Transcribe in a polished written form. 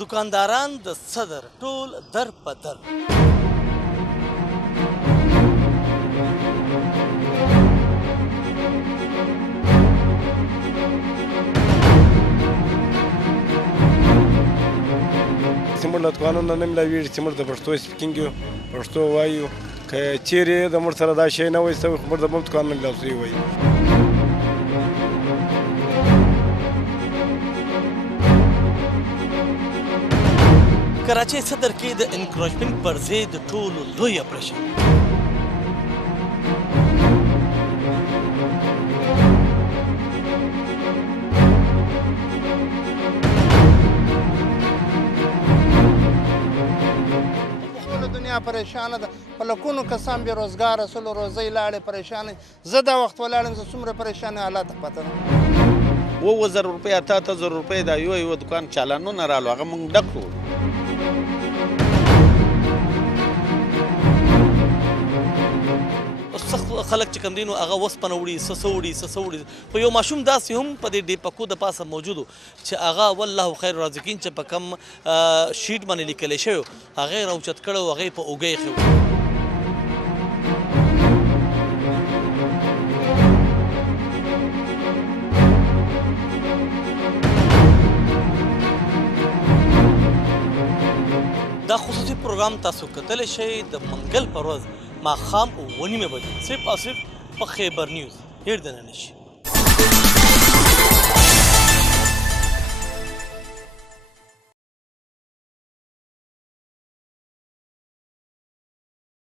دکانداران د صدر ټول در په در زموږ له قانون نه ملاویږي چې موږ د پښتو سپیکینګ یو پښتو وایو که چیرې د موږ سره دا شی نه وای سوی خو موږ د بل قانون نه ملاو سوی وای کراچۍ صدر کې د انکروچمنټ پر ضد ټولو لوی اپریشن دنیا پریشانه ده په لکونو کسان بې روزګاره سلو روزۍ لاړې پریشانه زه دا وخت ولاړم زه څومره پریشانه حالات پته ده 2000 روپۍ 8000 روپۍ دا یو دکان چالانونه رالو هغه موږ ډک کړو سخت خلک چې کوم دي نو هغه وسپنه وړي څه وړي خو یو ماشوم داسې هم په دې ډیپکو د پاسه موجود و چې هغه والله خیر رازقین چې په کم شیټ باندې لیکلی شوی هغه یې راوچت کړی و هغه یې په اوږه ایښی و دا خصوصي پروګرام تاسو کتلی شئ د منګل په ورځ ماښام 9:30 بجې صرف او صرف په خیبر نیوز هېر دننه شي